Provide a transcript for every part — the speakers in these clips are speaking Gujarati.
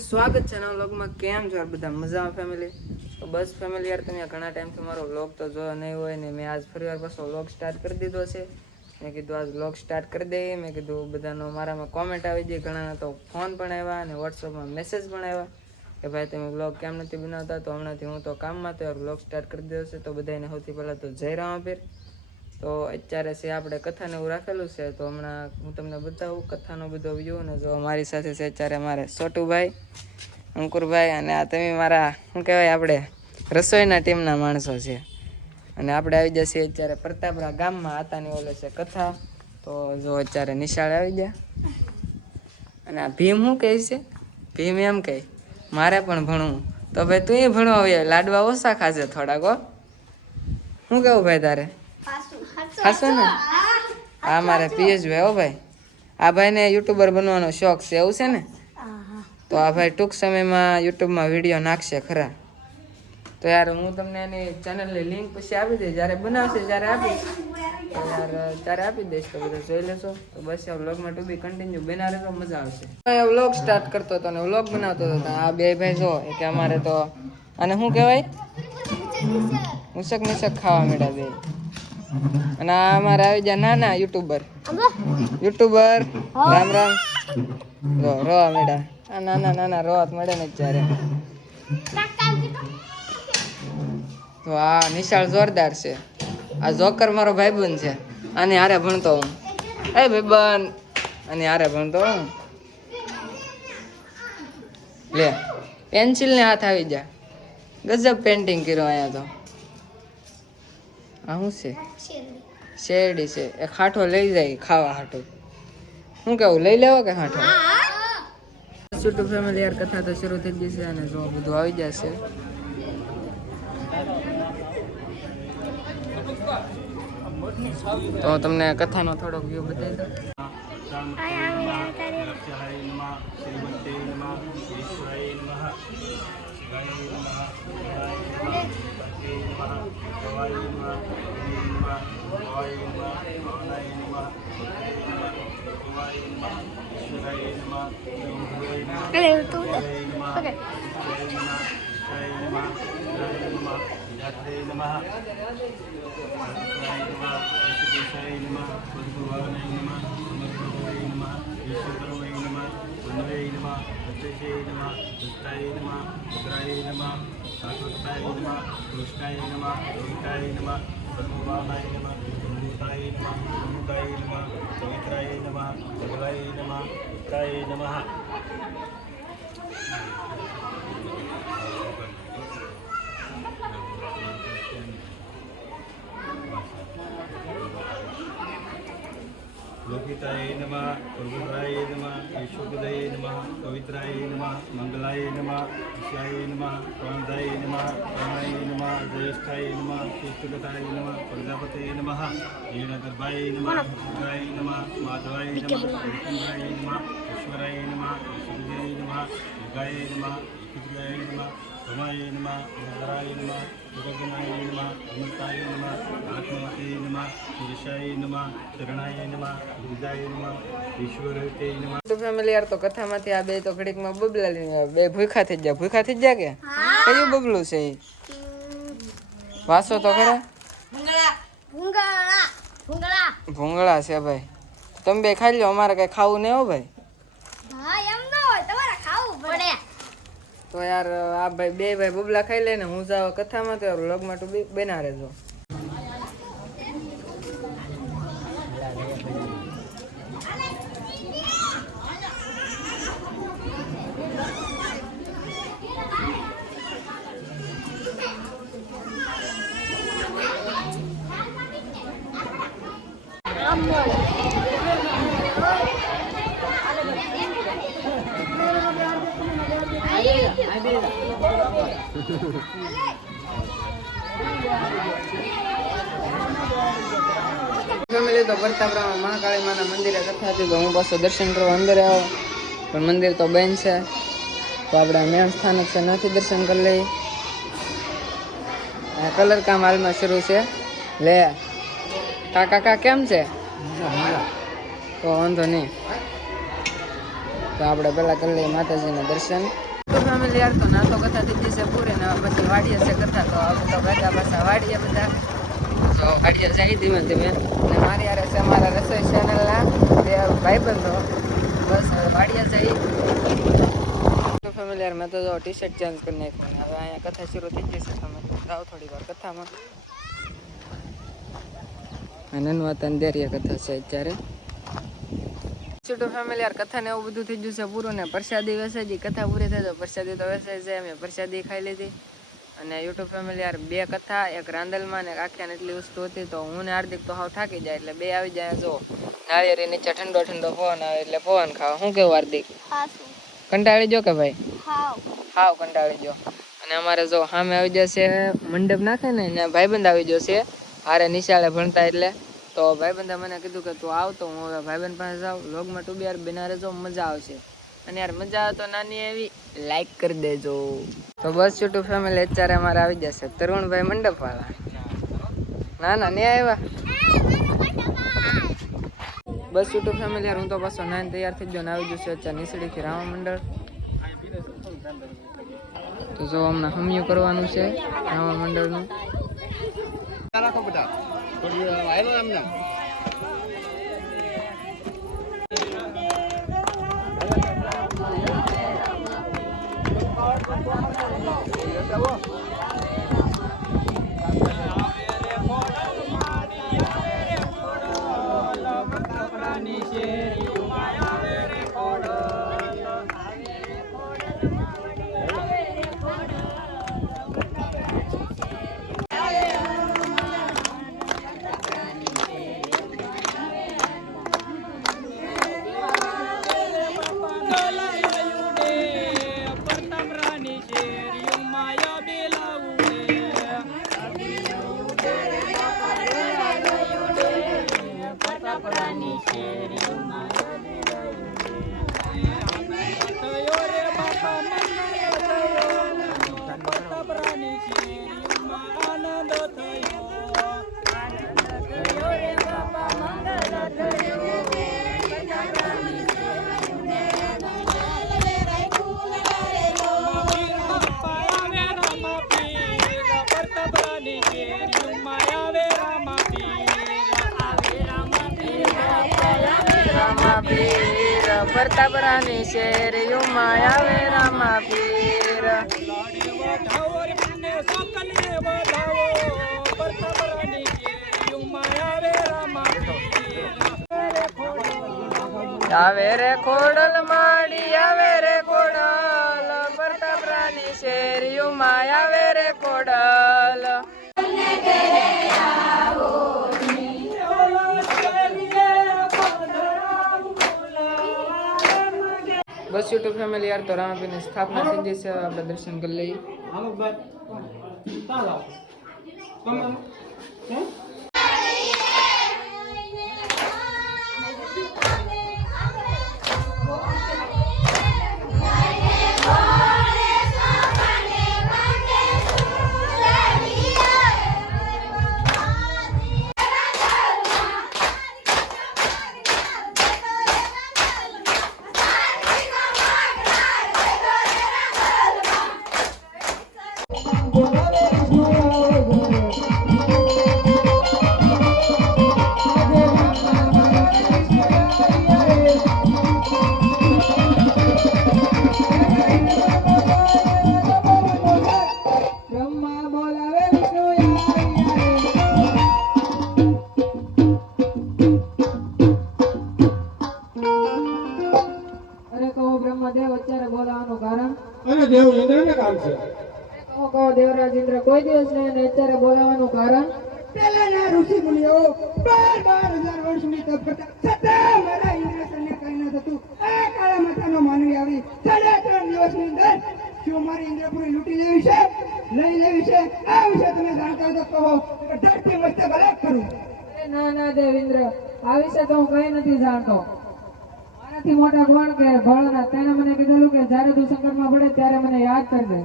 સ્વાગત છે નવા વ્લોગમાં. કેમ છો બધા? મજામાં ફેમિલી તો બસ ફેમિલી યાર તમે ઘણા ટાઈમથી મારો વ્લોગ તો જોયો નહીં હોય ને મેં આજ ફરી વાર પાછો વ્લોગ સ્ટાર્ટ કરી દીધો છે. મેં કીધું આજ વ્લોગ સ્ટાર્ટ કરી દઈએ. મેં કીધું બધાનો મારામાં કોમેન્ટ આવી ગઈ ઘણાના તો ફોન પણ આવ્યા અને વોટ્સઅપમાં મેસેજ પણ આવ્યા કે ભાઈ તમે વ્લોગ કેમ નથી બનાવતા? તો હમણાંથી હું તો કામમાં તો યાર વ્લોગ સ્ટાર્ટ કરી દીધો છે. તો બધાને સૌથી પહેલાં તો જય રામાપીર તો અત્યારે છે આપણે કથાને એવું રાખેલું છે, તો હમણાં હું તમને બતાવું કથાનો બધો વ્યૂ અને જો મારી સાથે છે અત્યારે મારે સોટુભાઈ, અંકુરભાઈ અને આ તમે મારા, શું કહેવાય, આપણે રસોઈના ટીમના માણસો છે. અને આપણે આવી જશે અત્યારે પ્રતાપરા ગામમાં, આતાની ઓલે છે કથા. તો જો અત્યારે નિશાળે આવી ગયા. અને આ ભીમ શું કહે છે? ભીમ એમ કહે, મારે પણ ભણવું. તો ભાઈ તું ભણવા આવ્યા, લાડવા ઓછા ખાશે થોડાક, હો. શું કેવું ભાઈ તારે? હાસો ને? હા, મારે પિયુષ ભાઈ હો ભાઈ. આ ભાઈને યુટ્યુબર બનવાનો શોખ છે, એવું છે ને? તો આ ભાઈ ટૂંક સમયમાં યુટ્યુબમાં વીડિયો નાખશે ખરા. તો યાર, હું તમને એની ચેનલની લિંક પછી આપી દઈશ. જ્યારે બનાવશે, જ્યારે આપીશ યાર, ત્યારે આપી દઈશ તો બધા જોઈ લેશો. તો બસ આ વ્લોગમાં ટુ બી કન્ટિન્યુ બના રહેતો મજા આવશે. વ્લોગ સ્ટાર્ટ કરતો હતો ને વ્લોગ બનાવતો હતો આ બે ભાઈ જો કે અમારે તો, અને શું કહેવાય? મુસક મુસક ખાવા મળ્યા બે. અને આ અમારે આવી ગયા નાના યુટ્યુબર. યુટ્યુબર રામ રામ. રો રોવા મેડા આ નાના નાના રોવા મળે ને જ્યારે તો આ નિશાળ જોરદાર છે. આ જોકર મારો ભાઈબંધ છે. આને હારે ભણતો હું. એ ભાઈબંધ અને હારે ભણતો હું. લે પેન્સિલ ને હાથ આવી જા ગજબ પેન્ટિંગ કર્યો અહીંયા તો. આ શું છે? શેરડી છે. એ ખાટો લઈ જાય ખાવા હાટો. શું કેવું લઈ લેવો કે હાટો? છોટું ફેમિલી યાર કથા તો શરૂ થઈ ગઈ છે અને જો બધું આવી જશે. તો હું તમને કથાનો થોડોક વ્યૂ બતાવી દઉં लोकिताय नमः प्रभुराय नमः विश्वपदये नमः पवित्राय नमः मंगलाय नमः ईशाय नमः प्राणदाय नमः प्राणाय नमः લોકિતાય નમઃ પ્રભુરાય નમઃ યશોદાય નમઃ પવિત્રાય નમઃ મંગલાય નમઃ વિષાય નમઃ પ્રાંતાય નમઃ પ્રાણાય નમઃ જ્યેષ્ઠાય નમઃ પુસ્તકતાય નમઃ પ્રજાપતે નમઃ નીળગર્ભાય નમઃ નમઃ માધવાય નમઃ નમઃ ઈશ્વરાય નમઃ નમઃ યુગાય નમઃ નમઃ ધમાય નમ નરાય નમ જગજ્ઞાય નમ અમૃતાય નમ આત્મવતે નમ પુરુષાય નમ શરણાય નમ વિદાય નમ ઈશ્વર તે તો ફેમિલી યાર તો કથામાંથી આ બે તો ઘડીકમાં બબલા લઈને બે ભૂખા થઈ ગયા. ભૂખા થઈ ગયા કે? કયું બબલું છે એ વાસો તો ખરા? ભૂંગળા. ભૂંગળા છે ભાઈ. તમે બે ખાઈ લો અમારે કઈ ખાવું નહીં હો ભાઈ. તો યાર, આ ભાઈ, બે ભાઈ બબલા ખાઈ લે ને હું જાવ કથામાં, તો યાર વ્લોગમાં તો બના રહેજો ફેમિલી તો પ્રતાપરામાં મહાકાળી માના મંદિરે કથા હતી હું પાછો દર્શન કરવા અંદર આવ્યો. પણ મંદિર તો બંધ છે. તો આપણે મેન સ્થાનક છે નથી દર્શન કરી લઈએ. કલર કામ હાલમાં શરૂ છે. લે કા કાકા કેમ છે? તો વાંધો નહીં. તો આપણે પહેલાં કરી લઈએ માતાજીના દર્શન. તો ફેમિલી યાર તો ના તો કથા થઈ છે પૂરી ને પછી વાડીએ છે કથા તો હવે તો બધા પાછા વાડીએ બધા. તો વાડીએ જાય ધીમે ધીમે ને મારી યાર છે અમારા રસોઈ ચેનલના બે ભાઈબંધો. બસ વાડીએ જઈ. ફેમિલી યાર મેં તો જો ટી શર્ટ ચેન્જ કરી નાખ્યું હવે અહીંયા કથા શરૂ થઈ છે તમે જાઓ થોડી વાર કથામાં. નનવત અંધેરિયા કથા છે અત્યારે. છોટો ફેમિલી યાર કથા ને એવું બધું થઈ ગયું છે પૂરું ને પ્રસાદી ગઈ. કથા પૂરી થઈ તો પ્રસાદી તો વેચાઈ છે અમે પ્રસાદી ખાઈ લીધી. અને યુટ્યુબ ફેમિલી યાર બે કથા એક રાંદલમાં ને એક આખ્યાન એટલી વસ્તુ હતી તો હું ને હાર્દિક તો હાવ થાકી જાય એટલે બે આવી જાય જો. નાળિયેરી નીચે ઠંડો ઠંડો પવન આવે એટલે પવન ખાવા. શું કેવું હાર્દિક? કંટાળી જો કે ભાઈ? હાવ. કંટાળી જો અને અમારે જો સામે આવી જશે મંડપ નાખે ને ભાઈબંધ આવી જશે. હારે નિશાળે ભણતા એટલે તો ભાઈબંધે મને કીધું કે તું આવ તો હું હવે ભાઈબંધ પાસે જાઉં. લોગમાં તું બી યાર બિના રહેજો મજા આવશે. અને યાર મજા આવે તો નાની એવી લાઈક કરી દેજો. તો બસ યુટ્યુબ ફેમિલી અત્યારે અમારે આવી જશે તરુણભાઈ મંડપ વાળા ના ના નહીં આવ્યા. બસ યુટ્યુબ ફેમિલી યાર, હું તો પાછો નાઈન તૈયાર થઈ ગયો ને આવી જશે અત્યારે નીસડીથી રામા મંડળ. તો જો હમણાં હમિયું કરવાનું છે રામા મંડળનું. રાખો બેટા આવ્યો એમને રામા આવે રે ખોડલ માડી, આવે રે ખોડલ. પ્રતાપરાની શેર યુમાં આવે રે ખોડલ. બસ યુટ્યુબ ફેમિલી યાર, તો રામાપીરની સ્થાપના થઈ જશે આપણે દર્શન કરી લઈએ. બ્રહ્મા કહો કહો દેવરાજ ઇન્દ્ર કોઈ દિવસ નહીં અને અત્યારે બોલાવાનું કારણ? પહેલાના ઋષિ મુનિઓ બાર બાર હજાર વર્ષની તપ કરતા છતાં મારા ઇન્દ્રસનને કઈ ન થતું. આ કાળા માતાનો માનવી આવી સાડા ત્રણ દિવસની અંદર શું મારી ઇન્દ્રપુરી લૂંટી લેવી છે લઈ લેવી છે આ વિશે તમે જાણતા તો કહો ધરતી મસ્તક અલગ કરું. ના ના દેવેન્દ્ર આ વિશે તો હું કઈ નથી જાણતો. મારાથી મોટા કોણ કે ભોળાનાથ તેણે મને કીધેલું કે જ્યારે તું સંકટમાં પડે ત્યારે મને યાદ કરજે.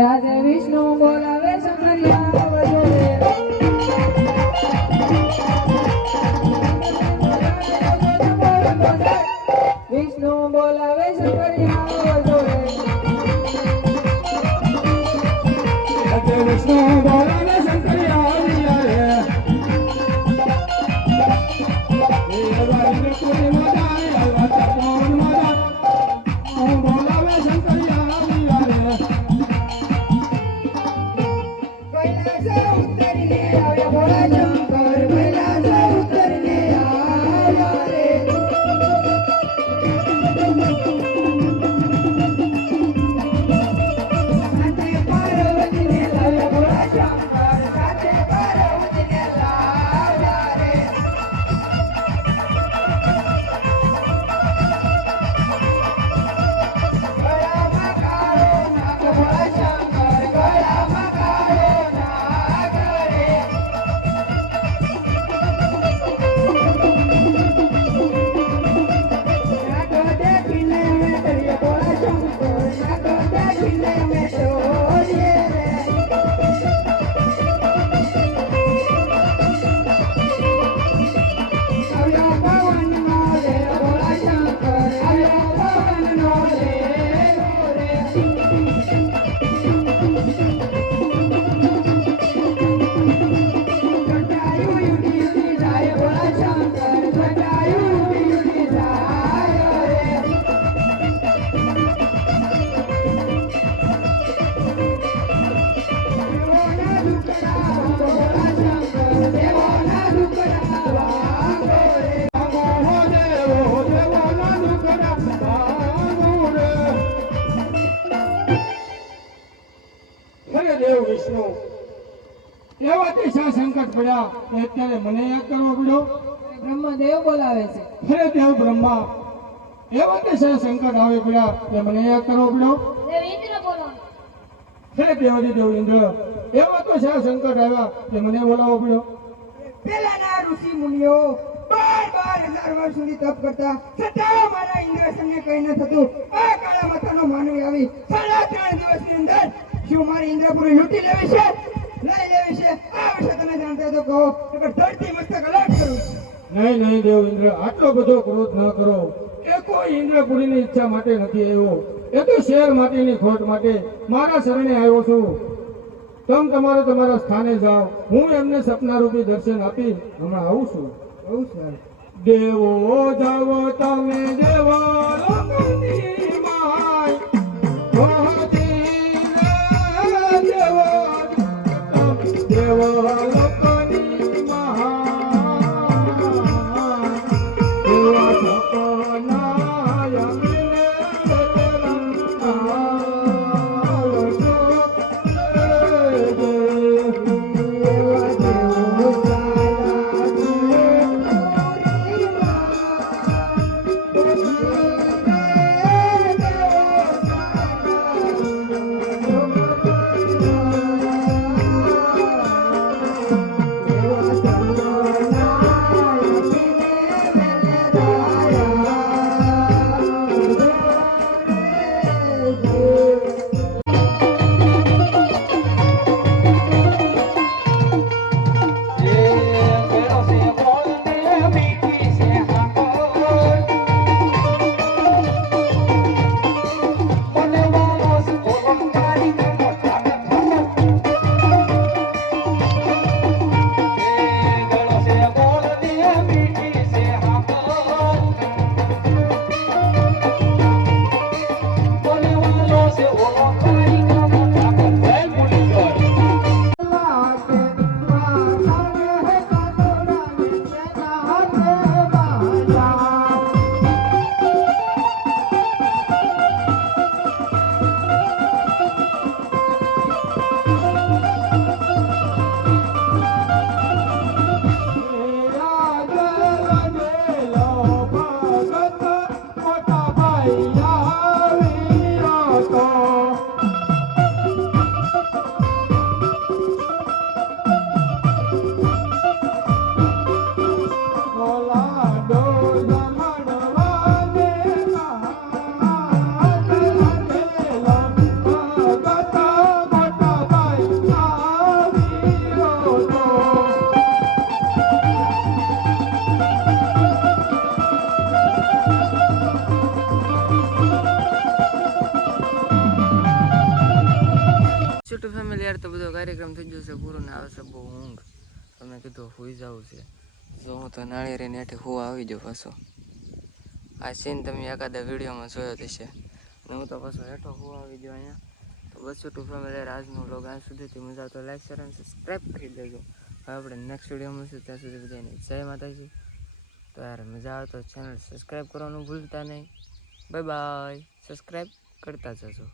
આજે વિષ્ણુ બોલાવે શંકરિયા એવા દિશા સંકટ પડ્યા? એ અત્યારે મને યાદ કરવો પડ્યો. બ્રહ્માદેવ બોલાવે છે. અરે દેવ બ્રહ્મા એવા દિશા સંકટ આવે પડ્યા? એ મને યાદ કરવો પડ્યો. હે દેવજી દેવ ઇન્દ્ર એવા તો શા સંકટ આવ્યા? કે મને બોલાવવો પડ્યો. પેલાના ઋષિ મુનિઓ બાર બાર હજાર વર્ષ સુધી તપ કરતા છતાં મારા ઇન્દ્રસનને કઈ ન થતું. આ કાળા માથાનો માનવી આવી શું મારી ઇન્દ્રપુર લૂંટી લેવી છે લઈ લેવી છે. આ વિશે તમે જાણતા તો કહો નકર ધરતી મસ્તક અલગ કરું નહીં નહીં દેવ ઇન્દ્ર આટલો બધો ક્રોધ ન કરો. એ કોઈ ઇન્દ્રપુરીની ઈચ્છા માટે નથી આવ્યો. એ તો શહેર માટેની ખોટ માટે મારા શરણે આવ્યો છું. તમ તમારે તમારા સ્થાને જાઓ. હું એમને સપનારૂપી દર્શન આપી હમણાં આવું છું. આવું સારું. દેવો જાવો તમે દેવો. પાછો. આ સીન તમે એકાદા વિડીયોમાં જોયો હશે. અને હું તો પાછો હેઠો હું આવી જાઉં અહીંયા. તો બસ છોટું ફેમિલી આજનો વ્લોગ આ સુધીથી મજા તો લાઈક શેર અને સબસ્ક્રાઈબ કરી દેજો. હવે આપણે નેક્સ્ટ વિડીયોમાં છું ત્યાં સુધી બધાને જય માતાજી. તો યાર મજા આવે તો ચેનલ સબસ્ક્રાઈબ કરવાનું ભૂલતા નહીં. બાય બાય સબસ્ક્રાઈબ કરતા જજો.